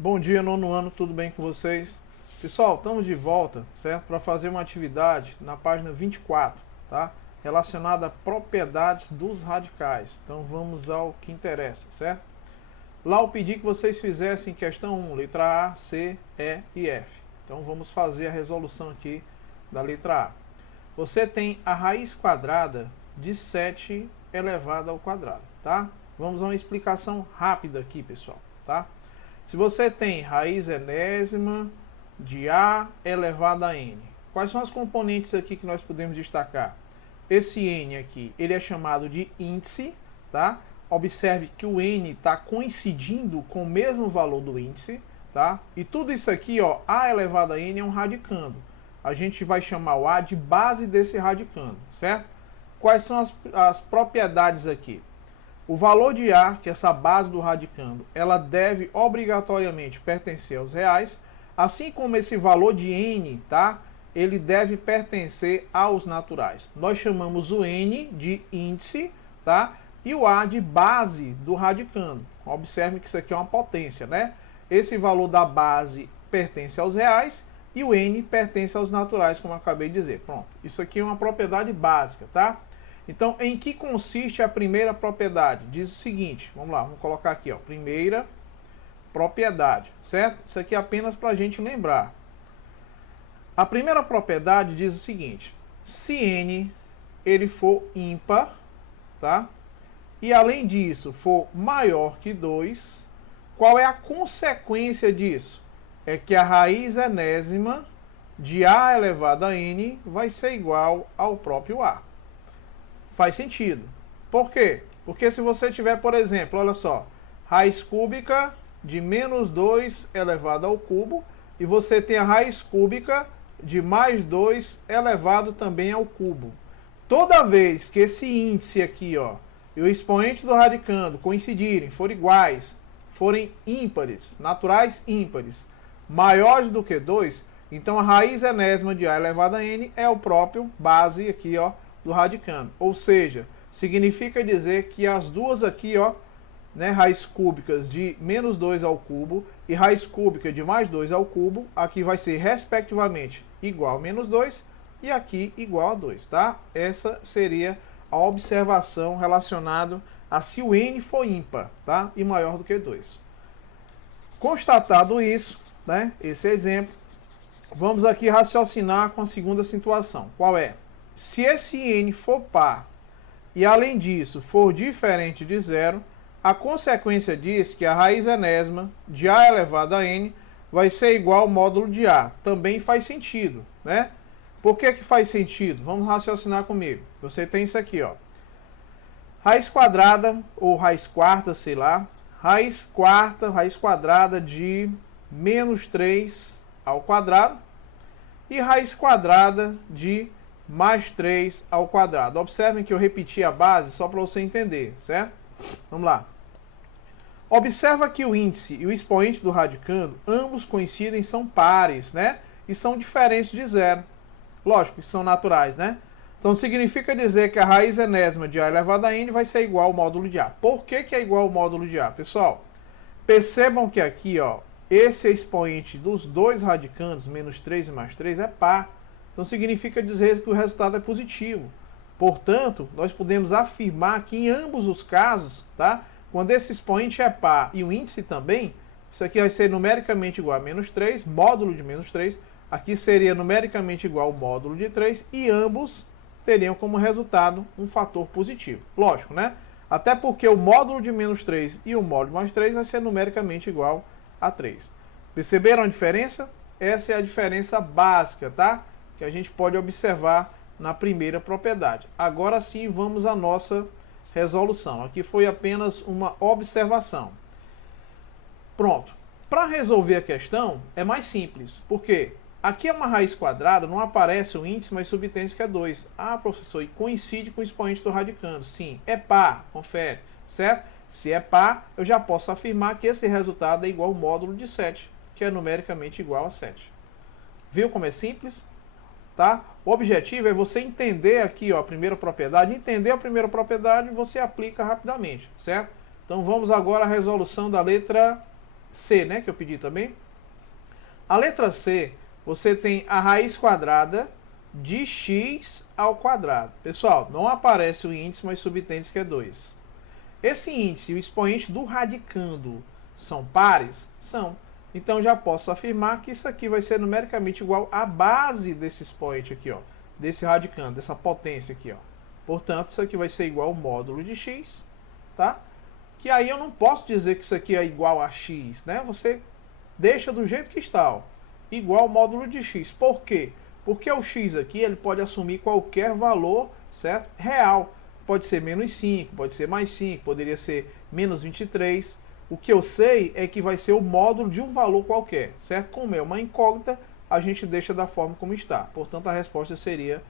Bom dia, nono ano, tudo bem com vocês? Pessoal, estamos de volta, certo? Para fazer uma atividade na página 24, tá? Relacionada a propriedades dos radicais. Então vamos ao que interessa, certo? Lá eu pedi que vocês fizessem questão 1, letra A, C, E e F. Então vamos fazer a resolução aqui da letra A. Você tem a raiz quadrada de 7 elevado ao quadrado, tá? Vamos a uma explicação rápida aqui, pessoal, tá? Se você tem raiz enésima de A elevado a N, quais são as componentes aqui que nós podemos destacar? Esse N aqui, ele é chamado de índice, tá? Observe que o N está coincidindo com o mesmo valor do índice, tá? E tudo isso aqui, ó, A elevado a N é um radicando. A gente vai chamar o A de base desse radicando, certo? Quais são as propriedades aqui? O valor de A, que é essa base do radicando, ela deve obrigatoriamente pertencer aos reais, assim como esse valor de N, tá? Ele deve pertencer aos naturais. Nós chamamos o N de índice, tá? E o A de base do radicando. Observe que isso aqui é uma potência, né? Esse valor da base pertence aos reais e o N pertence aos naturais, como eu acabei de dizer. Pronto, isso aqui é uma propriedade básica, tá? Então, em que consiste a primeira propriedade? Diz o seguinte, vamos lá, vamos colocar aqui, ó, primeira propriedade, certo? Isso aqui é apenas para a gente lembrar. A primeira propriedade diz o seguinte, se N ele for ímpar, tá? E além disso for maior que 2, qual é a consequência disso? É que a raiz enésima de A elevado a N vai ser igual ao próprio A. Faz sentido. Por quê? Porque se você tiver, por exemplo, olha só, raiz cúbica de menos 2 elevado ao cubo, e você tem a raiz cúbica de mais 2 elevado também ao cubo. Toda vez que esse índice aqui, ó, e o expoente do radicando coincidirem, forem iguais, forem ímpares, naturais ímpares, maiores do que 2, então a raiz enésima de A elevado a N é o próprio base aqui, ó, do radicando. Ou seja, significa dizer que as duas aqui, ó, né, raiz cúbicas de menos 2 ao cubo e raiz cúbica de mais 2 ao cubo, aqui vai ser respectivamente igual a menos 2 e aqui igual a 2, tá? Essa seria a observação relacionada a se o N for ímpar, tá? E maior do que 2. Constatado isso, né, esse exemplo, vamos aqui raciocinar com a segunda situação. Qual é? Se esse N for par e além disso for diferente de zero, a consequência diz que a raiz enésima de A elevado a N vai ser igual ao módulo de A. Também faz sentido, né? Por que faz sentido? Vamos raciocinar comigo. Você tem isso aqui, ó. Raiz quadrada ou raiz quarta, sei lá. Raiz quadrada de menos 3 ao quadrado e raiz quadrada de mais 3 ao quadrado. Observem que eu repeti a base só para você entender, certo? Vamos lá. Observa que o índice e o expoente do radicando, ambos coincidem, são pares, né? E são diferentes de zero. Lógico que são naturais, né? Então significa dizer que a raiz enésima de A elevado a N vai ser igual ao módulo de A. Por que é igual ao módulo de A? Pessoal, percebam que aqui, ó, esse expoente dos dois radicandos, menos 3 e mais 3, é par. Então significa dizer que o resultado é positivo. Portanto, nós podemos afirmar que em ambos os casos, tá? Quando esse expoente é par e o índice também, isso aqui vai ser numericamente igual a menos 3, módulo de menos 3, aqui seria numericamente igual ao módulo de 3 e ambos teriam como resultado um fator positivo. Lógico, né? Até porque o módulo de menos 3 e o módulo de mais 3 vai ser numericamente igual a 3. Perceberam a diferença? Essa é a diferença básica, tá? Que a gente pode observar na primeira propriedade. Agora sim, vamos à nossa resolução. Aqui foi apenas uma observação. Pronto. Para resolver a questão, é mais simples. Por quê? Aqui é uma raiz quadrada, não aparece o índice, mas subtende que é 2. Ah, professor, e coincide com o expoente do radicando. Sim, é par, confere, certo? Se é par, eu já posso afirmar que esse resultado é igual ao módulo de 7, que é numericamente igual a 7. Viu como é simples? Tá? O objetivo é você entender aqui, ó, a primeira propriedade, entender a primeira propriedade e você aplica rapidamente, certo? Então vamos agora à resolução da letra C, né, que eu pedi também. A letra C, você tem a raiz quadrada de x ao quadrado. Pessoal, não aparece o índice, mas subtende que é 2. Esse índice e o expoente do radicando são pares? São. Então já posso afirmar que isso aqui vai ser numericamente igual à base desse expoente aqui, ó, desse radicando, dessa potência aqui, ó. Portanto, isso aqui vai ser igual ao módulo de x, tá? Que aí eu não posso dizer que isso aqui é igual a x, né? Você deixa do jeito que está, ó, igual ao módulo de x. Por quê? Porque o x aqui ele pode assumir qualquer valor, certo? Real. Pode ser menos 5, pode ser mais 5, poderia ser menos 23. O que eu sei é que vai ser o módulo de um valor qualquer, certo? Como é uma incógnita, a gente deixa da forma como está. Portanto, a resposta seria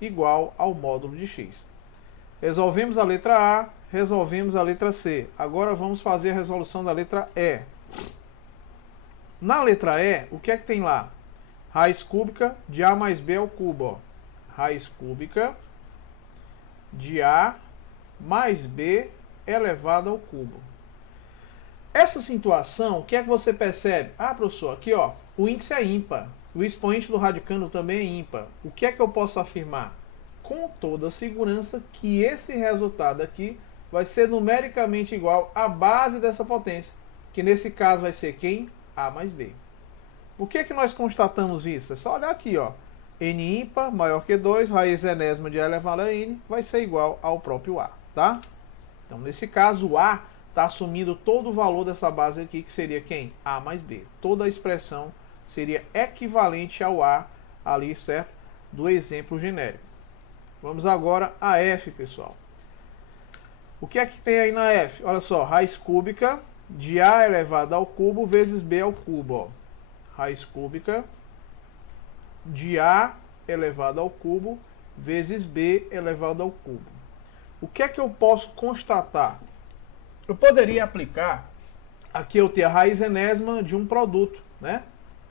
igual ao módulo de x. Resolvemos a letra A, resolvemos a letra C. Agora vamos fazer a resolução da letra E. Na letra E, o que é que tem lá? Raiz cúbica de A mais B ao cubo. Ó. Raiz cúbica de A mais B elevado ao cubo. Essa situação, o que é que você percebe? Ah, professor, aqui ó, o índice é ímpar. O expoente do radicando também é ímpar. O que é que eu posso afirmar? Com toda segurança que esse resultado aqui vai ser numericamente igual à base dessa potência, que nesse caso vai ser quem? A mais B. Por que que nós constatamos isso? É só olhar aqui, ó. N ímpar maior que 2, raiz enésima de A elevado a N, vai ser igual ao próprio A, tá? Então, nesse caso, o A está assumindo todo o valor dessa base aqui, que seria quem? A mais B. Toda a expressão seria equivalente ao A ali, certo? Do exemplo genérico. Vamos agora a F, pessoal. O que é que tem aí na F? Olha só, raiz cúbica de A elevado ao cubo vezes B ao cubo. Ó. Raiz cúbica de A elevado ao cubo vezes B elevado ao cubo. O que é que eu posso constatar? Eu poderia aplicar, aqui eu ter a raiz enésima de um produto, né?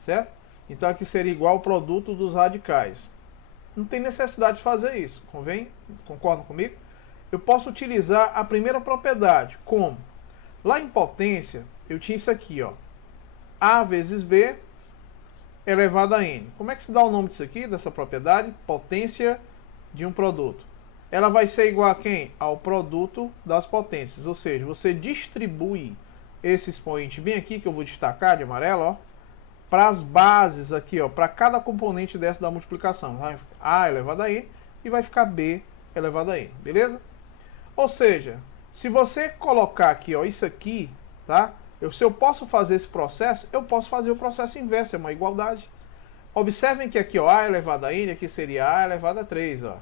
Certo? Então aqui seria igual ao produto dos radicais. Não tem necessidade de fazer isso, convém? Concordam comigo? Eu posso utilizar a primeira propriedade, como? Lá em potência, eu tinha isso aqui, ó. A vezes B elevado a N. Como é que se dá o nome disso aqui, dessa propriedade? Potência de um produto. Ela vai ser igual a quem? Ao produto das potências. Ou seja, você distribui esse expoente bem aqui, que eu vou destacar de amarelo, ó, para as bases aqui, ó, para cada componente dessa da multiplicação. Vai A elevado a N e vai ficar B elevado a N, beleza? Ou seja, se você colocar aqui, ó, isso aqui, tá? Se eu posso fazer esse processo, eu posso fazer o processo inverso, é uma igualdade. Observem que aqui, ó, A elevado a N, aqui seria A elevado a 3, ó.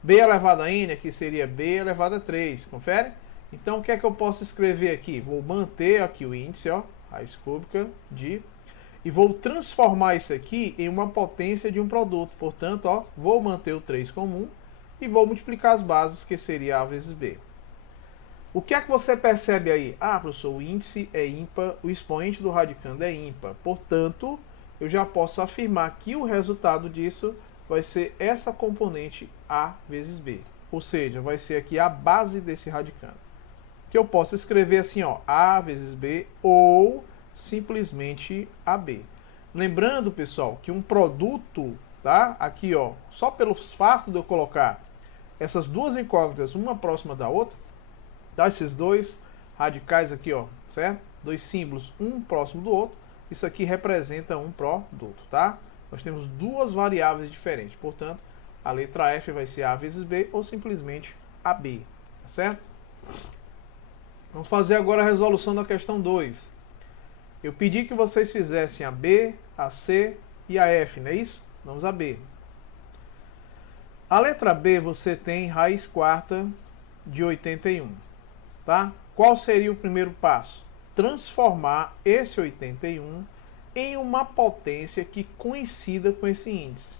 B elevado a N, aqui seria B elevado a 3, confere? Então, o que é que eu posso escrever aqui? Vou manter aqui o índice, ó, raiz cúbica de... E vou transformar isso aqui em uma potência de um produto. Portanto, ó, vou manter o 3 comum e vou multiplicar as bases, que seria A vezes B. O que é que você percebe aí? Ah, professor, o índice é ímpar, o expoente do radicando é ímpar. Portanto, eu já posso afirmar que o resultado disso vai ser essa componente A vezes B. Ou seja, vai ser aqui a base desse radicando. Que eu posso escrever assim, ó, A vezes B ou simplesmente AB. Lembrando, pessoal, que um produto, tá? Aqui, ó, só pelo fato de eu colocar essas duas incógnitas uma próxima da outra, tá? Esses dois radicais aqui, ó, certo? Dois símbolos, um próximo do outro, isso aqui representa um produto, tá? Nós temos duas variáveis diferentes, portanto, a letra F vai ser A vezes B ou simplesmente AB, tá certo? Vamos fazer agora a resolução da questão 2. Eu pedi que vocês fizessem a B, a C e a F, não é isso? Vamos a B. A letra B você tem raiz quarta de 81, tá? Qual seria o primeiro passo? Transformar esse 81 em uma potência que coincida com esse índice.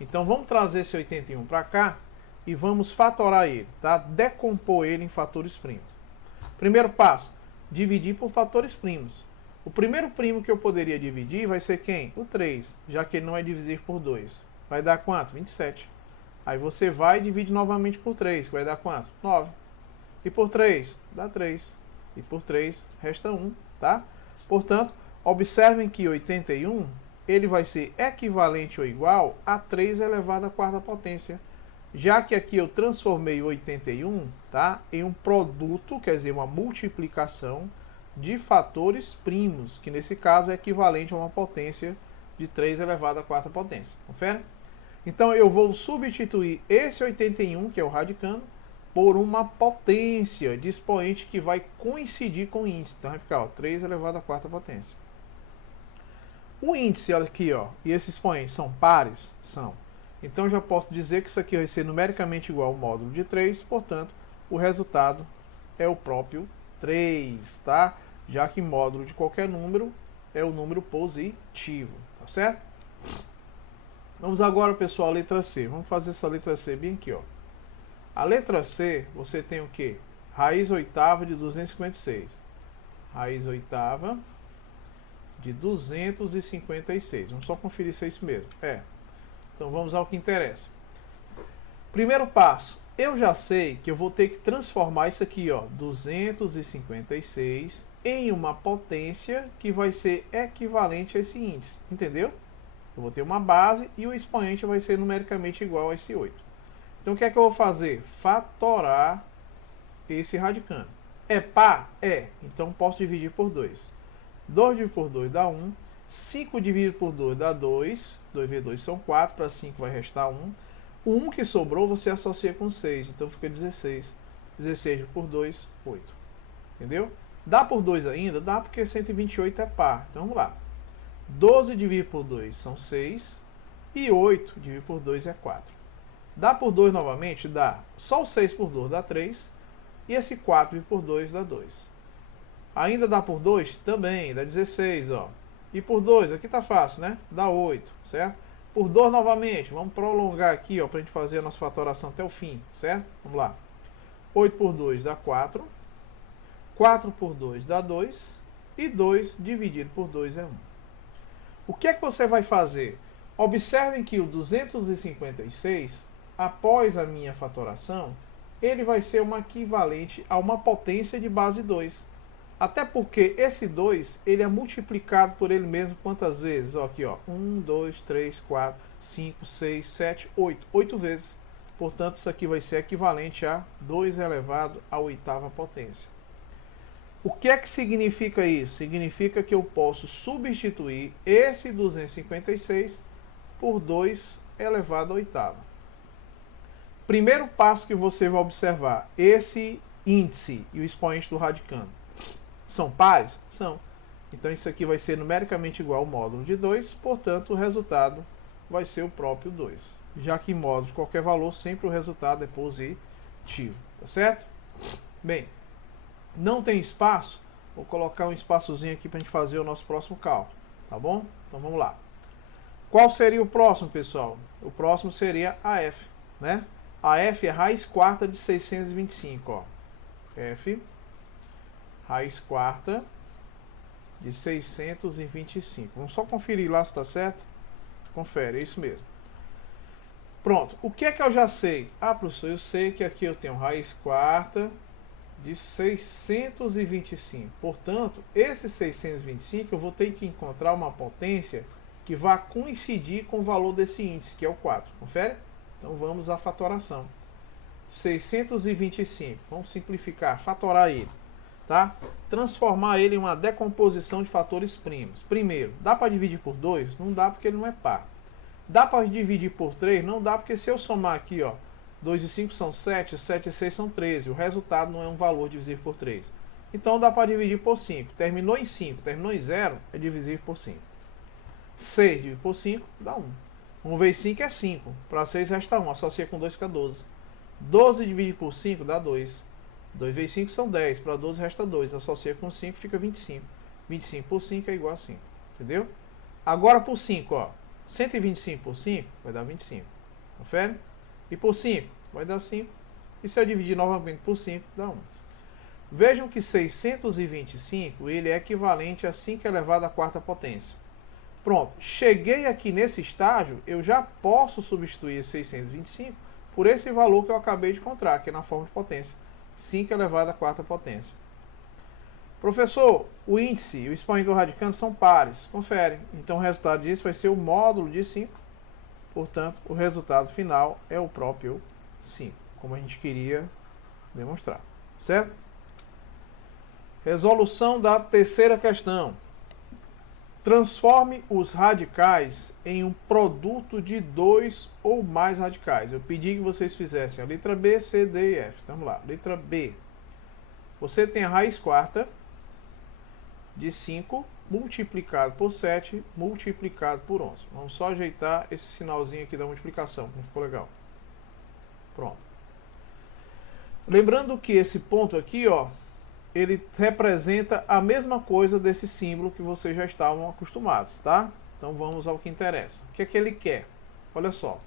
Então vamos trazer esse 81 para cá e vamos fatorar ele, tá? Decompor ele em fatores primos. Primeiro passo, dividir por fatores primos. O primeiro primo que eu poderia dividir vai ser quem? O 3, já que ele não é divisível por 2. Vai dar quanto? 27. Aí você vai e divide novamente por 3, que vai dar quanto? 9. E por 3? Dá 3. E por 3 resta 1, tá? Portanto, observem que 81 ele vai ser equivalente ou igual a 3 elevado à quarta potência. Já que aqui eu transformei 81, tá, em um produto, quer dizer, uma multiplicação de fatores primos, que nesse caso é equivalente a uma potência de 3 elevado à quarta potência. Confere? Então eu vou substituir esse 81, que é o radicando, por uma potência de expoente que vai coincidir com o índice. Então vai ficar, ó, 3 elevado à quarta potência. O índice, olha aqui, ó, e esse expoente são pares? São. Então eu já posso dizer que isso aqui vai ser numericamente igual ao módulo de 3, portanto, o resultado é o próprio 3, tá? Já que módulo de qualquer número é o número positivo, tá certo? Vamos agora, pessoal, à letra C. Vamos fazer essa letra C bem aqui, ó. A letra C, você tem o quê? Raiz oitava de 256. Raiz oitava de 256. Vamos só conferir se é isso mesmo. É. Então vamos ao que interessa. Primeiro passo. Eu já sei que eu vou ter que transformar isso aqui, ó, 256, em uma potência que vai ser equivalente a esse índice. Entendeu? Eu vou ter uma base e o expoente vai ser numericamente igual a esse 8. Então o que é que eu vou fazer? Fatorar esse radicando. É par? É. Então posso dividir por 2. 2 dividido por 2 dá 1. 5 dividido por 2 dá 2. 2 vezes 2 são 4. Para 5 vai restar 1. O 1 que sobrou você associa com 6. Então fica 16. 16 por 2, 8. Entendeu? Dá por 2 ainda? Dá porque 128 é par. Então vamos lá. 12 dividido por 2 são 6. E 8 dividido por 2 é 4. Dá por 2 novamente? Dá. Só o 6 por 2 dá 3. E esse 4 dividido por 2 dá 2. Ainda dá por 2? Também, dá 16, ó. E por 2, aqui tá fácil, né? Dá 8, certo? Por 2 novamente, vamos prolongar aqui, ó, pra gente fazer a nossa fatoração até o fim, certo? Vamos lá. 8 por 2 dá 4. 4 por 2 dá 2. E 2 dividido por 2 é 1. O que é que você vai fazer? Observem que o 256, após a minha fatoração, ele vai ser uma equivalente a uma potência de base 2. Até porque esse 2, ele é multiplicado por ele mesmo quantas vezes? Ó, aqui, ó. 1, 2, 3, 4, 5, 6, 7, 8. 8 vezes. Portanto, isso aqui vai ser equivalente a 2 elevado à oitava potência. O que é que significa isso? Significa que eu posso substituir esse 256 por 2 elevado à oitava. Primeiro passo que você vai observar, esse índice e o expoente do radicando são pares? São. Então isso aqui vai ser numericamente igual ao módulo de 2, portanto o resultado vai ser o próprio 2. Já que em módulo de qualquer valor, sempre o resultado é positivo. Tá certo? Bem, não tem espaço? Vou colocar um espaçozinho aqui para a gente fazer o nosso próximo cálculo. Tá bom? Então vamos lá. Qual seria o próximo, pessoal? O próximo seria a F, né? A F é raiz quarta de 625, ó. F, raiz quarta de 625. Vamos só conferir lá se está certo? Confere, é isso mesmo. Pronto. O que é que eu já sei? Ah, professor, eu sei que aqui eu tenho raiz quarta de 625. Portanto, esse 625 eu vou ter que encontrar uma potência que vá coincidir com o valor desse índice, que é o 4. Confere? Então vamos à fatoração. 625. Vamos simplificar, fatorar ele. Tá? Transformar ele em uma decomposição de fatores primos. Primeiro, dá para dividir por 2? Não dá porque ele não é par. Dá para dividir por 3? Não dá porque se eu somar aqui, ó, 2 e 5 são 7, 7 e 6 são 13. O resultado não é um valor divisível por 3. Então dá para dividir por 5. Terminou em 5, terminou em 0, é divisível por 5. 6 dividido por 5 dá 1. 1 vezes 5 é 5. Para 6 resta 1. Associa com 2 fica 12. 12 dividido por 5 dá 2. 2 vezes 5 são 10. Para 12 resta 2. Associa com 5 fica 25. 25 por 5 é igual a 5. Entendeu? Agora por 5, ó. 125 por 5 vai dar 25. Confere? E por 5 vai dar 5. E se eu dividir novamente por 5, dá 1. Vejam que 625 ele é equivalente a 5 elevado à quarta potência. Pronto. Cheguei aqui nesse estágio, eu já posso substituir esse 625 por esse valor que eu acabei de encontrar, que é na forma de potência. 5 elevado à quarta potência. Professor, o índice e o expoente do radicando são pares. Confere. Então o resultado disso vai ser o módulo de 5. Portanto, o resultado final é o próprio 5, como a gente queria demonstrar. Certo? Resolução da terceira questão. Transforme os radicais em um produto de 2 ou mais radicais. Eu pedi que vocês fizessem a letra B, C, D e F. Vamos lá. Letra B. Você tem a raiz quarta de 5 multiplicado por 7 multiplicado por 11. Vamos só ajeitar esse sinalzinho aqui da multiplicação, não ficou legal. Pronto. Lembrando que esse ponto aqui, ó, ele representa a mesma coisa desse símbolo que vocês já estavam acostumados, tá? Então vamos ao que interessa. O que é que ele quer? Olha só.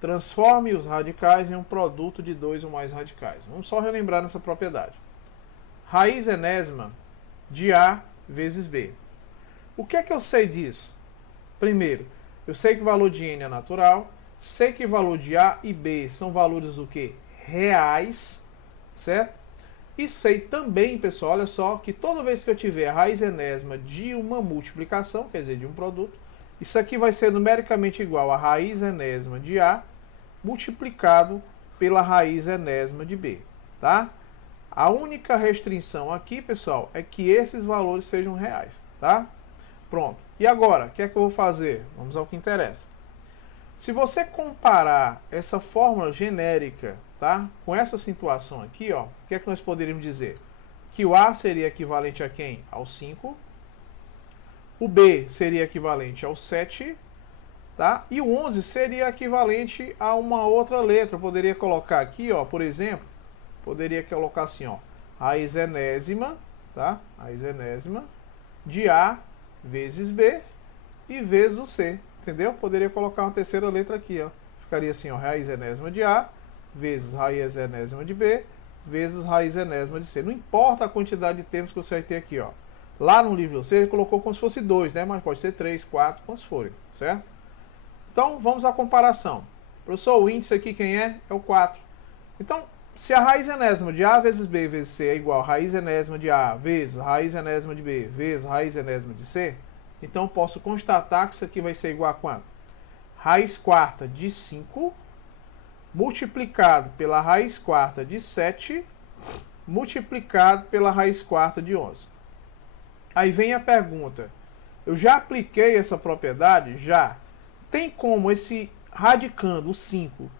Transforme os radicais em um produto de 2 ou mais radicais. Vamos só relembrar nessa propriedade. Raiz enésima de A vezes B. O que é que eu sei disso? Primeiro, eu sei que o valor de N é natural, sei que o valor de A e B são valores do que? Reais, certo? E sei também, pessoal, olha só, que toda vez que eu tiver a raiz enésima de uma multiplicação, quer dizer, de um produto, isso aqui vai ser numericamente igual a raiz enésima de A multiplicado pela raiz enésima de B, tá? A única restrição aqui, pessoal, é que esses valores sejam reais, tá? Pronto. E agora, o que é que eu vou fazer? Vamos ao que interessa. Se você comparar essa fórmula genérica, tá, com essa situação aqui, ó, o que é que nós poderíamos dizer? Que o A seria equivalente a quem? Ao 5. O B seria equivalente ao 7. Tá? E o 11 seria equivalente a uma outra letra. Eu poderia colocar aqui, ó, por exemplo, poderia colocar assim, ó, raiz enésima, tá? Raiz enésima de A vezes B e vezes o C. Entendeu? Poderia colocar uma terceira letra aqui, ó. Ficaria assim, ó, raiz enésima de A vezes raiz enésima de B vezes raiz enésima de C. Não importa a quantidade de termos que você vai ter aqui, ó. Lá no livro você colocou como se fosse 2, né? Mas pode ser 3, 4, quantos forem, certo? Então, vamos à comparação. Professor, o índice aqui quem é? É o 4. Então, se a raiz enésima de A vezes B vezes C é igual a raiz enésima de A vezes raiz enésima de B vezes raiz enésima de C, então eu posso constatar que isso aqui vai ser igual a quanto? Raiz quarta de 5 multiplicado pela raiz quarta de 7 multiplicado pela raiz quarta de 11. Aí vem a pergunta. Eu já apliquei essa propriedade? Já. Tem como esse radicando, o 5,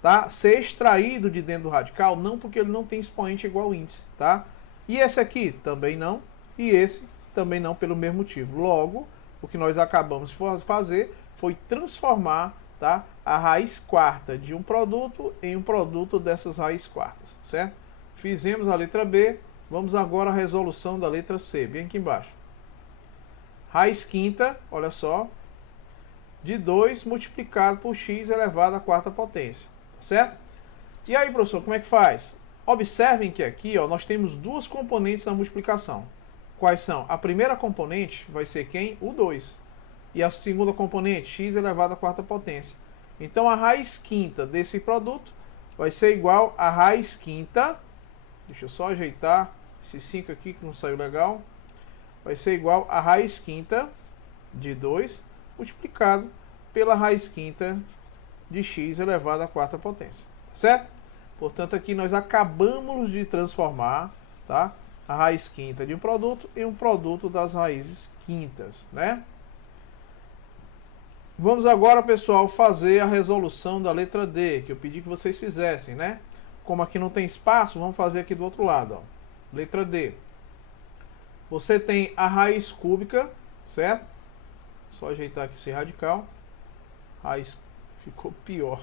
tá, ser extraído de dentro do radical? Não, porque ele não tem expoente igual ao índice, tá? E esse aqui? Também não. E esse também não, pelo mesmo motivo. Logo, o que nós acabamos de fazer foi transformar, tá, a raiz quarta de um produto em um produto dessas raízes quartas, certo? Fizemos a letra B, vamos agora à resolução da letra C, bem aqui embaixo. Raiz quinta, olha só, de 2 multiplicado por x elevado à quarta potência, certo? E aí, professor, como é que faz? Observem que aqui, ó, nós temos duas componentes na multiplicação. Quais são? A primeira componente vai ser quem? O 2. E a segunda componente, x elevado à quarta potência. Então, a raiz quinta desse produto vai ser igual a raiz quinta, deixa eu só ajeitar esse 5 aqui que não saiu legal, vai ser igual a raiz quinta de 2 multiplicado pela raiz quinta de x elevado à quarta potência, certo? Portanto, aqui nós acabamos de transformar, tá, a raiz quinta de um produto em um produto das raízes quintas, né? Vamos agora, pessoal, fazer a resolução da letra D, que eu pedi que vocês fizessem, né? Como aqui não tem espaço, vamos fazer aqui do outro lado, ó. Letra D. Você tem a raiz cúbica, certo? Só ajeitar aqui esse radical. Raiz ficou pior.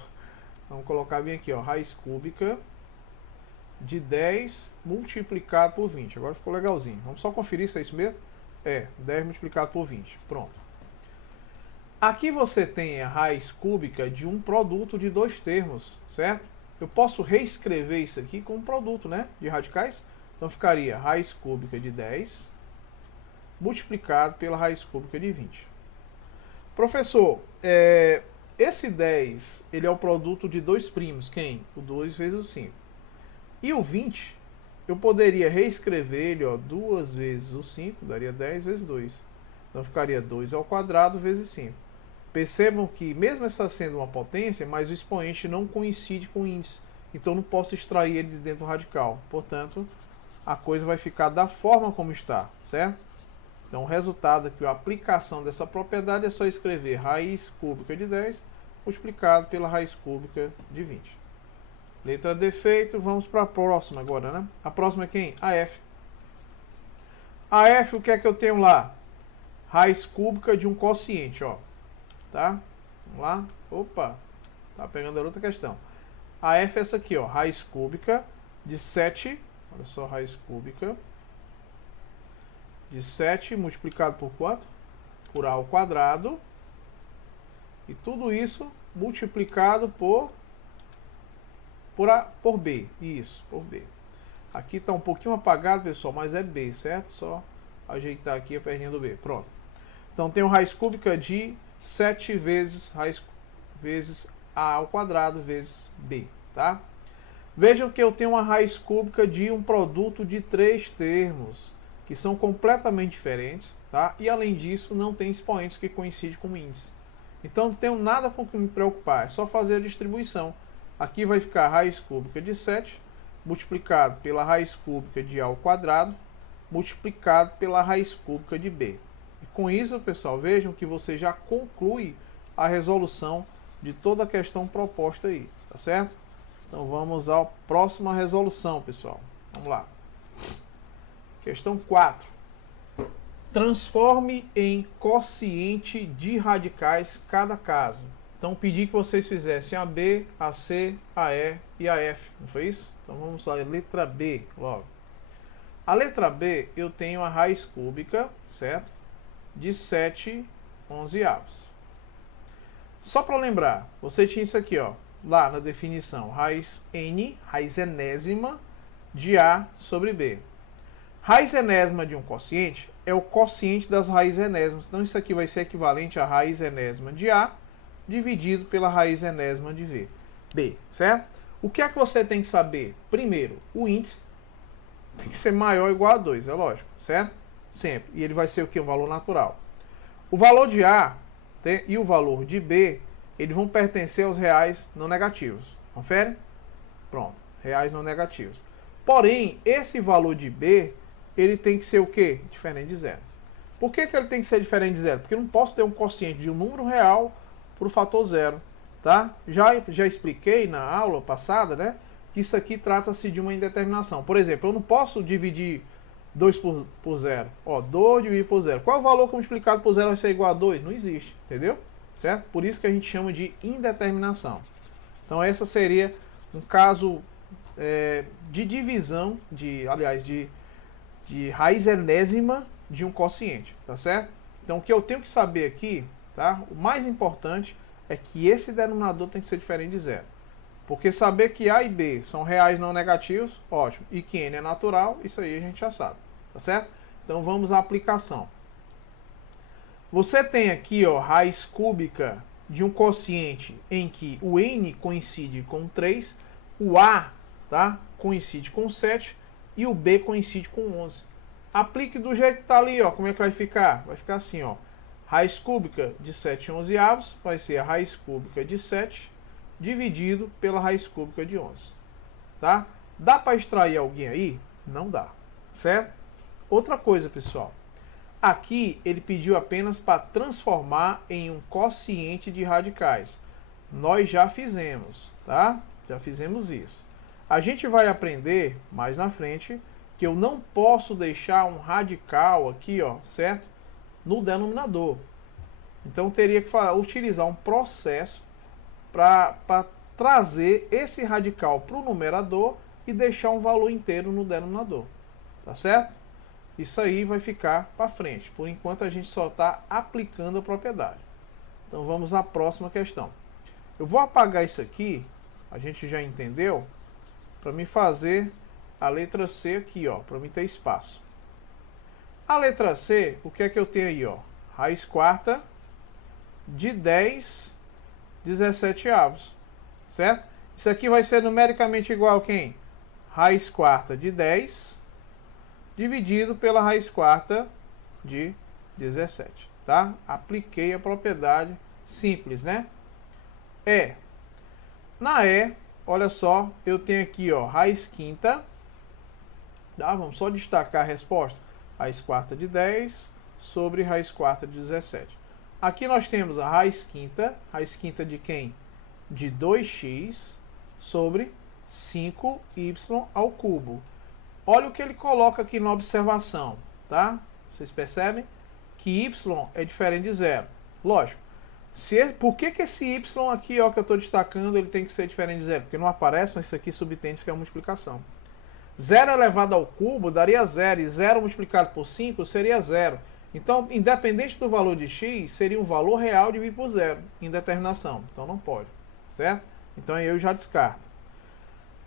Vamos colocar bem aqui, ó, raiz cúbica de 10 multiplicado por 20. Agora ficou legalzinho. Vamos só conferir se é isso mesmo. É, 10 multiplicado por 20. Pronto. Aqui você tem a raiz cúbica de um produto de dois termos, certo? Eu posso reescrever isso aqui como produto, né, de radicais. Então ficaria raiz cúbica de 10 multiplicado pela raiz cúbica de 20. Professor, esse 10, ele é o produto de dois primos. Quem? O 2 vezes o 5. E o 20 eu poderia reescrever ele, ó, 2 vezes o 5, daria 10 vezes 2. Então ficaria 2 ao quadrado vezes 5. Percebam que mesmo essa sendo uma potência, mas o expoente não coincide com o índice. Então não posso extrair ele de dentro do radical. Portanto, a coisa vai ficar da forma como está, certo? Então o resultado aqui, a aplicação dessa propriedade é só escrever raiz cúbica de 10 multiplicado pela raiz cúbica de 20. Letra D feito, vamos para a próxima agora, né? A próxima é quem? A F. A F, o que é que eu tenho lá? Raiz cúbica de um quociente, ó. Tá? Vamos lá. Opa, tá pegando a outra questão. A F é essa aqui, ó. Raiz cúbica de 7, olha só, raiz cúbica de 7 multiplicado por quanto? Por A ao quadrado. E tudo isso multiplicado por B. Isso, por B. Aqui está um pouquinho apagado, pessoal, mas é B, certo? Só ajeitar aqui a perninha do B. Pronto. Então tem raiz cúbica de 7 vezes A ao quadrado vezes B, tá? Vejam que eu tenho uma raiz cúbica de um produto de 3 termos, que são completamente diferentes, tá? E além disso, não tem expoentes que coincidem com o índice. Então não tenho nada com que me preocupar, é só fazer a distribuição. Aqui vai ficar a raiz cúbica de 7, multiplicado pela raiz cúbica de A ao quadrado, multiplicado pela raiz cúbica de B. E com isso, pessoal, vejam que você já conclui a resolução de toda a questão proposta aí, tá certo? Então vamos à próxima resolução, pessoal. Vamos lá. Questão 4. Transforme em quociente de radicais cada caso. Então pedi que vocês fizessem a B, a C, a E e a F, não foi isso? Então vamos à letra B logo. A letra B, eu tenho a raiz cúbica, certo? De 7 onzeavos. Só para lembrar, você tinha isso aqui, ó, lá na definição, raiz N, raiz enésima de A sobre B. Raiz enésima de um quociente é o quociente das raízes enésimas. Então isso aqui vai ser equivalente à raiz enésima de A dividido pela raiz enésima de B, certo? O que é que você tem que saber? Primeiro, o índice tem que ser maior ou igual a 2, é lógico, certo? Sempre. E ele vai ser o que? Um valor natural. O valor de A e o valor de B, eles vão pertencer aos reais não negativos. Confere? Pronto, reais não negativos. Porém, esse valor de B, ele tem que ser o quê? Diferente de zero. Por que ele tem que ser diferente de zero? Porque eu não posso ter um quociente de um número real para o fator zero, tá? Já expliquei na aula passada, né, que isso aqui trata-se de uma indeterminação. Por exemplo, eu não posso dividir 2 por zero. Ó, 2 dividido por zero. Qual é o valor que multiplicado por zero vai ser igual a 2? Não existe, entendeu? Certo? Por isso que a gente chama de indeterminação. Então essa seria um caso de divisão, aliás, de raiz enésima de um quociente, tá certo? Então o que eu tenho que saber aqui, tá? O mais importante é que esse denominador tem que ser diferente de zero. Porque saber que A e B são reais não negativos, ótimo. E que N é natural, isso aí a gente já sabe, tá certo? Então vamos à aplicação. Você tem aqui, ó, raiz cúbica de um quociente em que o N coincide com 3, o A, tá, coincide com 7 e o B coincide com 11. Aplique do jeito que está ali, ó. Como é que vai ficar? Vai ficar assim, ó. Raiz cúbica de 7 onzeavos vai ser a raiz cúbica de 7 dividido pela raiz cúbica de 11. Tá? Dá para extrair alguém aí? Não dá. Certo? Outra coisa, pessoal. Aqui ele pediu apenas para transformar em um quociente de radicais. Nós já fizemos, tá? Já fizemos isso. A gente vai aprender mais na frente que eu não posso deixar um radical aqui, ó, certo? No denominador. Então teria que utilizar um processo para trazer esse radical para o numerador e deixar um valor inteiro no denominador. Tá certo? Isso aí vai ficar para frente. Por enquanto a gente só está aplicando a propriedade. Então vamos à próxima questão. Eu vou apagar isso aqui, a gente já entendeu, para me fazer a letra C aqui, ó, para mim ter espaço. A letra C, o que é que eu tenho aí, ó? Raiz quarta de 10 17avos, certo? Isso aqui vai ser numericamente igual a quem? raiz quarta de 10 dividido pela raiz quarta de 17, tá? Apliquei a propriedade simples, né? Na olha só, eu tenho aqui, ó, raiz quinta, tá? Vamos só destacar a resposta. Raiz quarta de 10 sobre raiz quarta de 17. Aqui nós temos a raiz quinta de quem? De 2x sobre 5y ao cubo. Olha o que ele coloca aqui na observação, tá? Vocês percebem que y é diferente de zero. Lógico. Por que esse y aqui, ó, que eu estou destacando, ele tem que ser diferente de zero? Porque não aparece, mas isso aqui subtende que é a multiplicação. 0 elevado ao cubo daria 0, e 0 multiplicado por 5 seria 0. Então, independente do valor de x, seria um valor real dividido por 0, em determinação. Então não pode, certo? Então eu já descarto.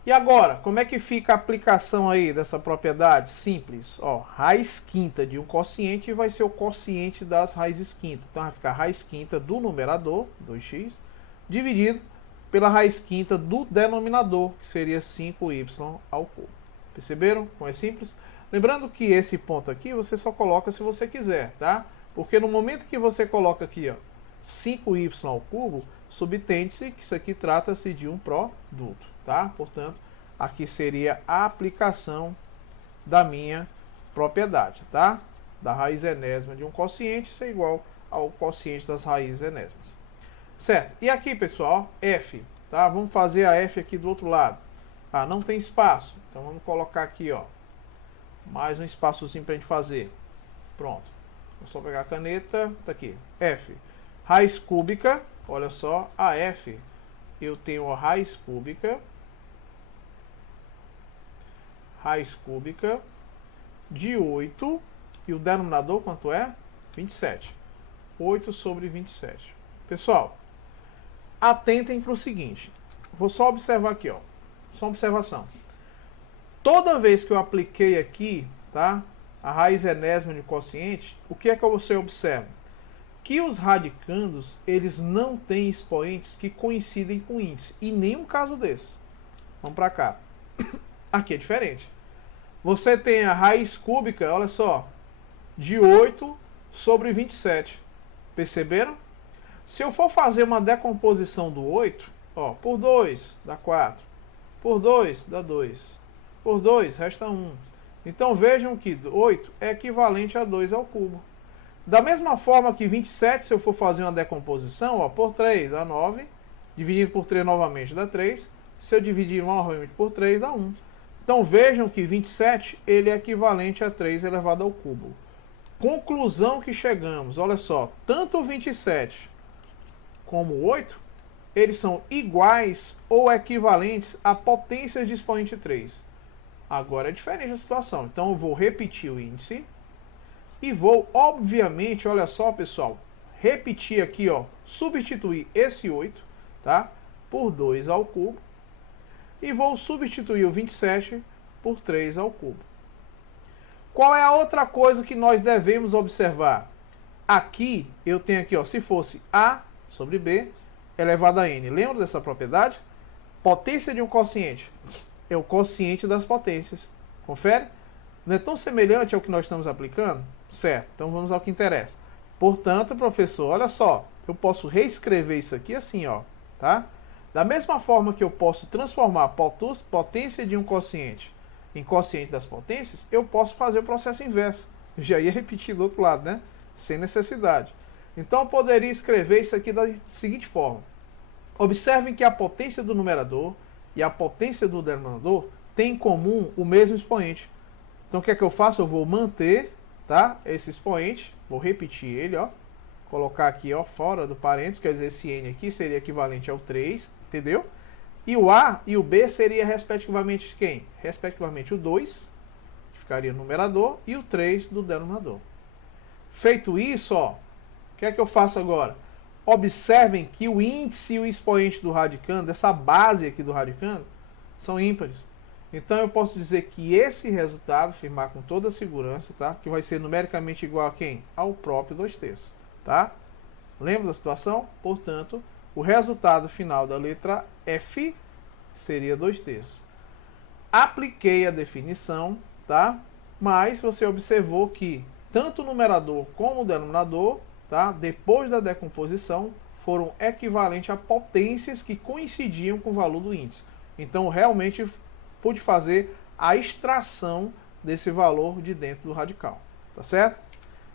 E agora, como é que fica a aplicação aí dessa propriedade? Simples, ó, raiz quinta de um quociente vai ser o quociente das raízes quinta. Então vai ficar raiz quinta do numerador, 2x, dividido pela raiz quinta do denominador, que seria 5y ao cubo. Perceberam como é simples? Lembrando que esse ponto aqui você só coloca se você quiser, tá? Porque no momento que você coloca aqui, ó, 5y ao cubo, subtende-se que isso aqui trata-se de um produto, tá? Portanto, aqui seria a aplicação da minha propriedade, tá? Da raiz enésima de um quociente ser igual ao quociente das raízes enésimas. Certo? E aqui, pessoal, f, tá? Vamos fazer a f aqui do outro lado. Ah, não tem espaço. Então vamos colocar aqui, ó, mais um espaçozinho para a gente fazer. Pronto. Vou só pegar a caneta, tá aqui. F. Raiz cúbica, olha só, a f, eu tenho a raiz cúbica de 8, e o denominador quanto é? 27. 8 sobre 27. Pessoal, atentem para o seguinte. Vou só observar aqui, ó. Só uma observação. Toda vez que eu apliquei aqui, tá, a raiz enésima de quociente, o que é que você observa? Que os radicandos, eles não têm expoentes que coincidem com índice. E nenhum caso desse. Vamos para cá. Aqui é diferente. Você tem a raiz cúbica, olha só, de 8 sobre 27. Perceberam? Se eu for fazer uma decomposição do 8, ó, por 2 dá 4. Por 2 dá 2. Por 2 resta 1. Então vejam que 8 é equivalente a 2 ao cubo. Da mesma forma que 27, se eu for fazer uma decomposição, ó, por 3 dá 9. Dividido por 3 novamente dá 3. Se eu dividir novamente por 3 dá 1. Então vejam que 27 ele é equivalente a 3 elevado ao cubo. Conclusão que chegamos, olha só, tanto o 27 como o 8, eles são iguais ou equivalentes a potências de expoente 3. Agora é diferente a situação. Então eu vou repetir o índice e vou, obviamente, olha só, pessoal, repetir aqui, ó, substituir esse 8, tá, por 2 ao cubo e vou substituir o 27 por 3 ao cubo. Qual é a outra coisa que nós devemos observar? Aqui, eu tenho aqui, ó, se fosse A sobre B elevado a N. Lembra dessa propriedade? Potência de um quociente é o quociente das potências. Confere? Não é tão semelhante ao que nós estamos aplicando? Certo, então vamos ao que interessa. Portanto, professor, olha só, eu posso reescrever isso aqui assim, ó, tá? Da mesma forma que eu posso transformar a potência de um quociente em quociente das potências, eu posso fazer o processo inverso. Eu já ia repetir do outro lado, né? Sem necessidade. Então eu poderia escrever isso aqui da seguinte forma. Observem que a potência do numerador e a potência do denominador têm em comum o mesmo expoente. Então o que é que eu faço? Eu vou manter, tá, esse expoente, vou repetir ele, ó, colocar aqui, ó, fora do parênteses, quer dizer, esse n aqui seria equivalente ao 3, entendeu? E o A e o B seria respectivamente quem? Respectivamente o 2, que ficaria no numerador, e o 3 do denominador. Feito isso, ó, o que é que eu faço agora? Observem que o índice e o expoente do radicando, dessa base aqui do radicando, são ímpares. Então eu posso dizer que esse resultado, afirmar com toda a segurança, tá, que vai ser numericamente igual a quem? Ao próprio 2/3, tá? Lembra da situação? Portanto, o resultado final da letra F seria 2/3. apliquei a definição, tá? Mas você observou que tanto o numerador como o denominador, tá? Depois da decomposição, foram equivalentes a potências que coincidiam com o valor do índice. Então, realmente, pude fazer a extração desse valor de dentro do radical, tá certo?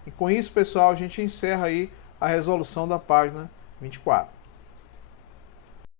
E com isso, pessoal, a gente encerra aí a resolução da página 24.